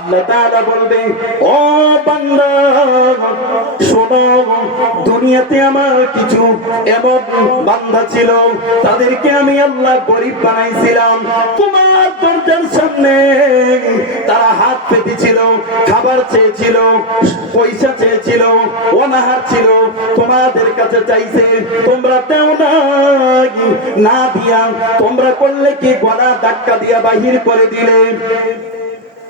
আল্লাহ তাআলা বলবে, ও বান্দা শোনো, দুনিয়াতে আমার কিছু এমন বান্দা ছিল, তাদেরকে আমি আল্লাহ গরিব বানাইছিলাম। তোমার দরজার সামনে তারা হাত পেতেছিল, খাবার চেয়েছিল, পয়সা চেয়েছিল, অনাহার ছিল, তোমাদের কাছে চাইছে, তোমরা দেও না দিয়া তোমরা করলে কি গলা ধাক্কা দিয়া বাহির করে দিলে।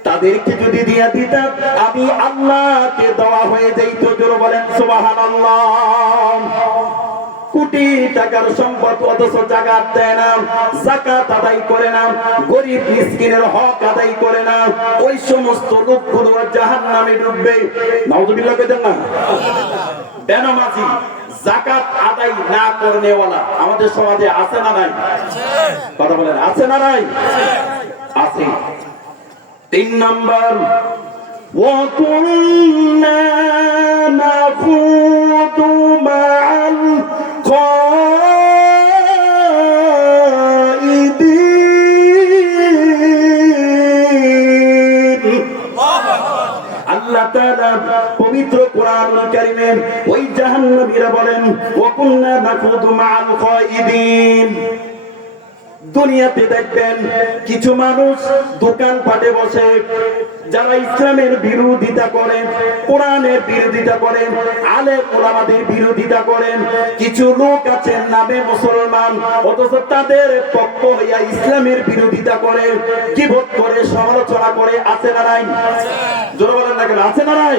তাদেরকে যদি দিয়া দিতাম আমি আল্লাহকে দেওয়া হয়ে যাইত। জোরে বলেন সুবহানাল্লাহ। কোটি টাকার সম্পদ অথচ যাকাত দেয় না, যাকাত আদায় করে না, গরিব মিসকিনের হক আদায় করে না, ওই সমস্ত লোকগুলো জাহান্নামে ডুববে। নাউযুবিল্লাহ কইতেন না? বেনামাজি, যাকাত আদায় না করনেওয়ালা আমাদের সমাজে আছে না নাই? কথা বলেন, আছে না নাই? আছে। 3 নাম্বার, وَكُنَّا نَخُوضُ مَعَ الْخَائِضِينَ। আল্লাহ তাআলা পবিত্র কোরআনুল কারীমে ওই জাহান্নামীরা বলেন, وَكُنَّا نَخُوضُ مَعَ الْخَائِضِينَ। দুনিয়াতে দেখবেন কিছু মানুষ দোকান পাটে বসে, যারা ইসলামের বিরোধিতা করেন, কোরআনের বিরোধিতা করেন, আলেম ওলামাদের বিরোধিতা করেন। কিছু লোক আছেন নামে মুসলমান, অথচ তাদের পক্ষ হইয়া ইসলামের বিরোধিতা করে, গীবত করে, সমালোচনা করে। আছে না নাই? জোরে বলেন না কেন? আছে না নাই?